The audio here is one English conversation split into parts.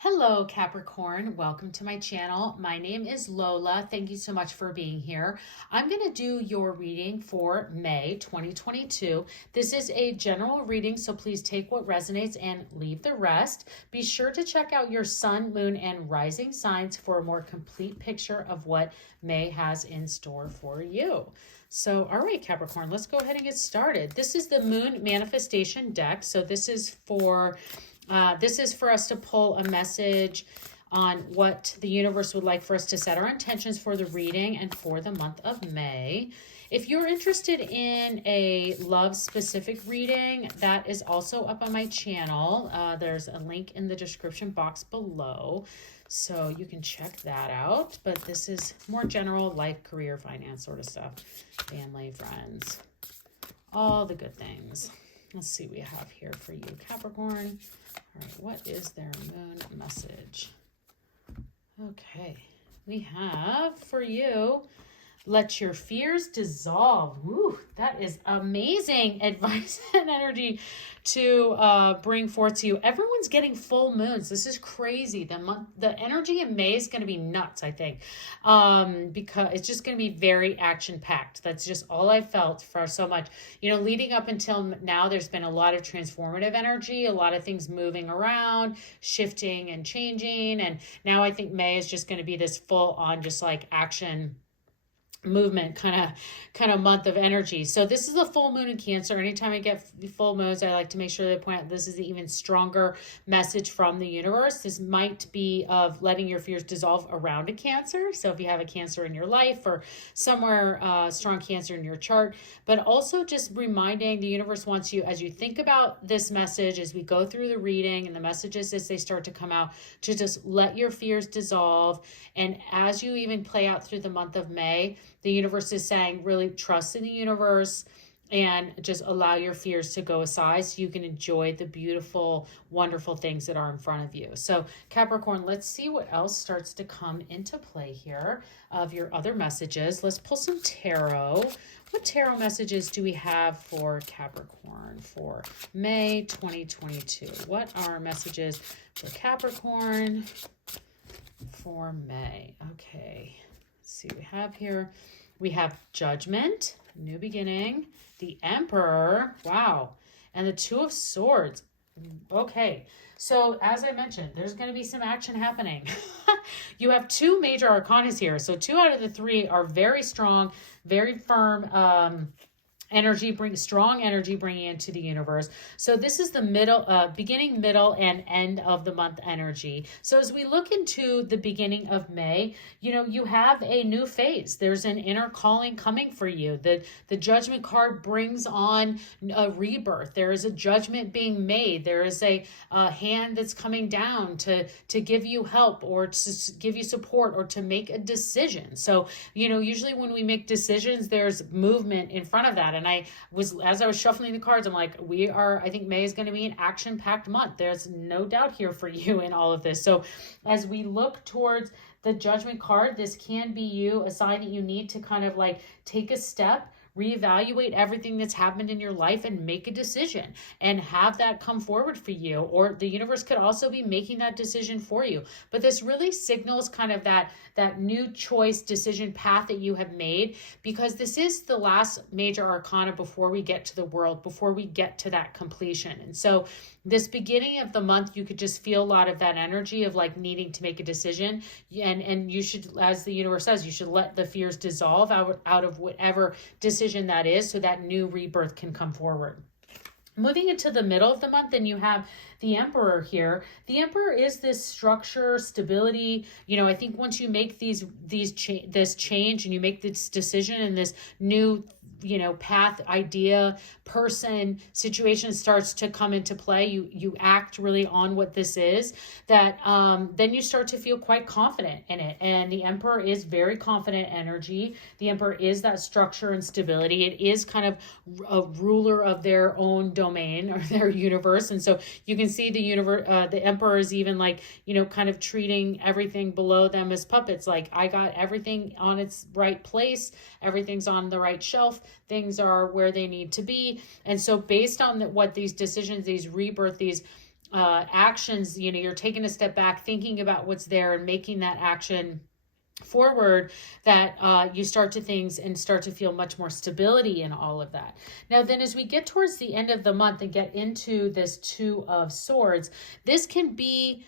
Hello, Capricorn. Welcome to my channel. My name is Lola. Thank you so much for being here. I'm going to do your reading for May 2022. This is a general reading, so please take what resonates and leave the rest. Be sure to check out your sun, moon, and rising signs for a more complete picture of what May has in store for you. So, all right, Capricorn, let's go ahead and get started. This is the Moon Manifestation deck. So this is for us to pull a message on what the universe would like for us to set our intentions for the reading and for the month of May. If you're interested in a love-specific reading, that is also up on my channel. There's a link in the description box below, so you can check that out. But this is more general life, career, finance sort of stuff. Family, friends, all the good things. Let's see what we have here for you, Capricorn. All right, what is their moon message? Okay, we have for you, let your fears dissolve. Woo, that is amazing advice and energy to bring forth to you. Everyone's getting full moons. This is crazy. The energy in May is going to be nuts, I think, because it's just going to be very action-packed. That's just all I felt for so much. You know, leading up until now, there's been a lot of transformative energy, a lot of things moving around, shifting and changing. And now I think May is just going to be this full-on just like action movement kind of month of energy. So this is the full moon in Cancer. Anytime I get full moons, I like to make sure that I point out this is an even stronger message from the universe. This might be of letting your fears dissolve around a Cancer. So if you have a Cancer in your life or somewhere strong Cancer in your chart, but also just reminding the universe wants you, as you think about this message, as we go through the reading and the messages as they start to come out, to just let your fears dissolve. And as you even play out through the month of May, the universe is saying, really trust in the universe and just allow your fears to go aside so you can enjoy the beautiful, wonderful things that are in front of you. So Capricorn, let's see what else starts to come into play here of your other messages. Let's pull some tarot. What tarot messages do we have for Capricorn for May 2022? What are messages for Capricorn for May? Okay. See what we have here. We have Judgment, New Beginning, the Emperor, wow, and the Two of Swords. Okay, so as I mentioned, there's going to be some action happening. You have two major arcanas here. So 2 out of the 3 are very strong, very firm strong energy bringing into the universe. So this is the beginning, middle, and end of the month energy. So as we look into the beginning of May, you know, you have a new phase. There's an inner calling coming for you. The Judgment card brings on a rebirth. There is a judgment being made. There is a hand that's coming down to give you help or to give you support or to make a decision. So, you know, usually when we make decisions, there's movement in front of that. And as I was shuffling the cards, I'm like, I think May is going to be an action-packed month. There's no doubt here for you in all of this. So as we look towards the Judgment card, this can be you, a sign that you need to kind of like take a step, reevaluate everything that's happened in your life and make a decision and have that come forward for you. Or the universe could also be making that decision for you. But this really signals kind of that new choice decision path that you have made, because this is the last major arcana before we get to the world, before we get to that completion. And so this beginning of the month, you could just feel a lot of that energy of like needing to make a decision. And you should, as the universe says, you should let the fears dissolve out of whatever decision that is, so that new rebirth can come forward. Moving into the middle of the month, then you have the Emperor here. The Emperor is this structure, stability. You know, I think once you make this change and you make this decision and this new, you know, path, idea, person, situation starts to come into play, you act really on what this is, that then you start to feel quite confident in it. And the Emperor is very confident energy. The Emperor is that structure and stability. It is kind of a ruler of their own domain or their universe. And so you can see the Emperor is even like, you know, kind of treating everything below them as puppets. Like, I got everything on its right place. Everything's on the right shelf. Things are where they need to be. And so based on what these decisions, these rebirth, these actions, you know, you're taking a step back, thinking about what's there and making that action forward, that you start to things and start to feel much more stability in all of that. Now then, as we get towards the end of the month and get into this Two of Swords, this can be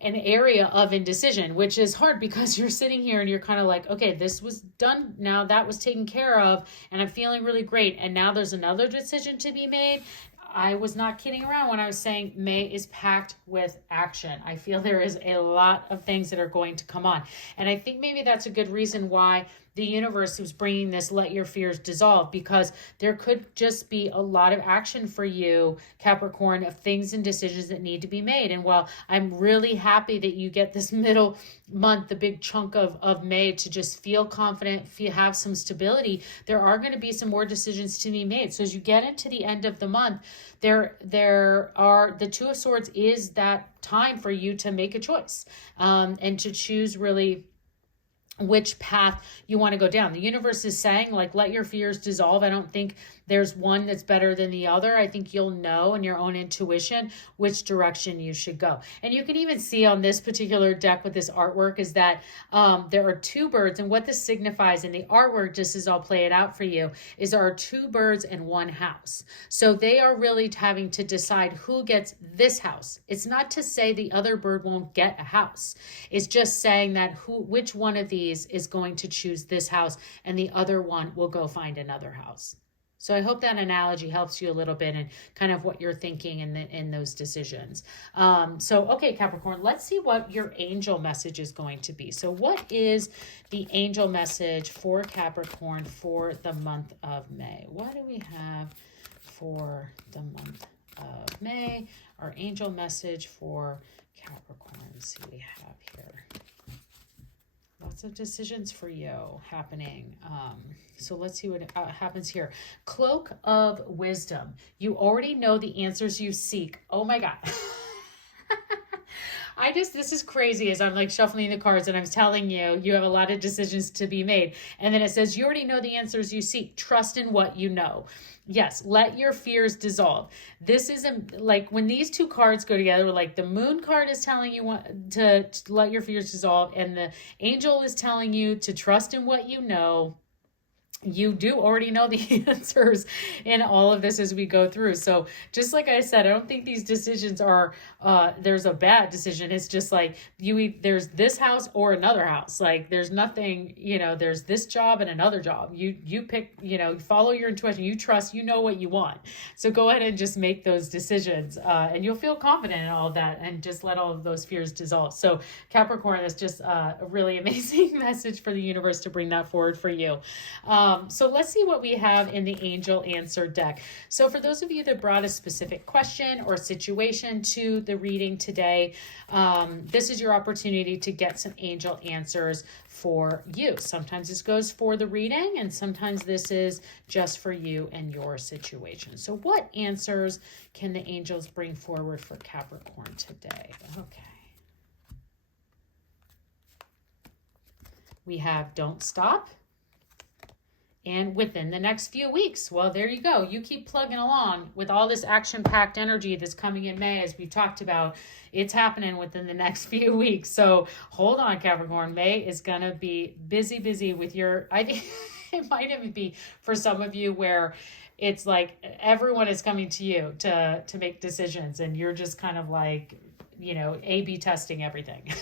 an area of indecision, which is hard because you're sitting here and you're kind of like, okay, this was done now, that was taken care of, and I'm feeling really great, and now there's another decision to be made. I was not kidding around when I was saying May is packed with action. I feel there is a lot of things that are going to come on. And I think maybe that's a good reason why the universe was bringing this let your fears dissolve, because there could just be a lot of action for you, Capricorn, of things and decisions that need to be made. And while I'm really happy that you get this middle month, the big chunk of May, to just feel confident, have some stability, there are going to be some more decisions to be made. So as you get into the end of the month, there are the Two of Swords is that time for you to make a choice, and to choose really which path you want to go down. The universe is saying, like, let your fears dissolve. I don't think there's one that's better than the other. I think you'll know in your own intuition which direction you should go. And you can even see on this particular deck with this artwork is that there are two birds, and what this signifies in the artwork, just as I'll play it out for you, is there are two birds and one house. So they are really having to decide who gets this house. It's not to say the other bird won't get a house. It's just saying that which one of these is going to choose this house, and the other one will go find another house. So I hope that analogy helps you a little bit and kind of what you're thinking in those decisions. Okay, Capricorn, let's see what your angel message is going to be. So what is the angel message for Capricorn for the month of May? What do we have for the month of May? Our angel message for Capricorn. Let's see what we have here. Lots of decisions for you happening. So let's see what happens here. Cloak of Wisdom. You already know the answers you seek. Oh my God. This is crazy as I'm like shuffling the cards and I'm telling you, you have a lot of decisions to be made. And then it says, you already know the answers you seek. Trust in what you know. Yes, let your fears dissolve. This isn't like when these two cards go together, like the moon card is telling you to let your fears dissolve, and the angel is telling you to trust in what you know. You do already know the answers in all of this as we go through. So just like I said, I don't think these decisions are, there's a bad decision. It's just like there's this house or another house. Like there's nothing, there's this job and another job. You pick, follow your intuition, you trust, you know what you want. So go ahead and just make those decisions, and you'll feel confident in all of that, and just let all of those fears dissolve. So Capricorn, is just a really amazing message for the universe to bring that forward for you. So let's see what we have in the Angel Answer deck. So for those of you that brought a specific question or situation to the reading today, this is your opportunity to get some angel answers for you. Sometimes this goes for the reading, and sometimes this is just for you and your situation. So what answers can the angels bring forward for Capricorn today? Okay. We have don't stop. And within the next few weeks. Well, there you go. You keep plugging along with all this action-packed energy that's coming in May, as we've talked about. It's happening within the next few weeks. So hold on, Capricorn. May is going to be busy with I think it might even be for some of you where it's like everyone is coming to you to make decisions, and you're just kind of like, A/B testing everything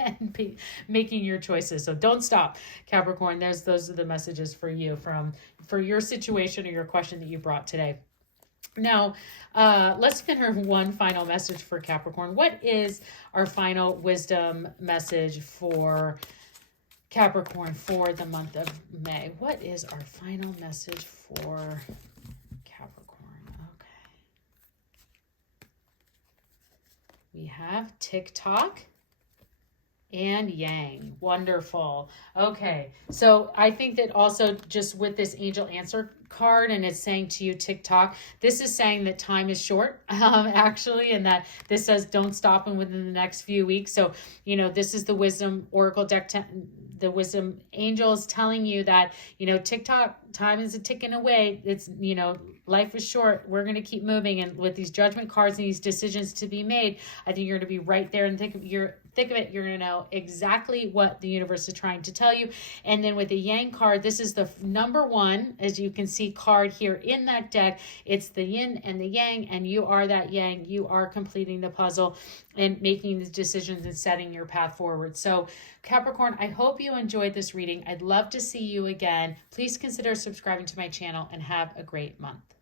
and making your choices. So don't stop, Capricorn. Those are the messages for you for your situation or your question that you brought today. Now, let's enter one final message for Capricorn. What is our final wisdom message for Capricorn for the month of May? What is our final message for Capricorn? Okay. We have TikTok and Yang. Wonderful. Okay. So I think that also just with this angel answer card, and it's saying to you TikTok, this is saying that time is short, actually, and that this says don't stop and within the next few weeks. So, this is the wisdom oracle deck, the wisdom angels telling you that, TikTok time is ticking away. It's, life is short. We're going to keep moving. And with these judgment cards and these decisions to be made, I think you're going to be right there and thick of it. You're going to know exactly what the universe is trying to tell you. And then with the Yang card, this is the number one, as you can see, card here in that deck. It's the yin and the yang, and you are that yang. You are completing the puzzle and making the decisions and setting your path forward. So Capricorn, I hope you enjoyed this reading. I'd love to see you again. Please consider subscribing to my channel and have a great month.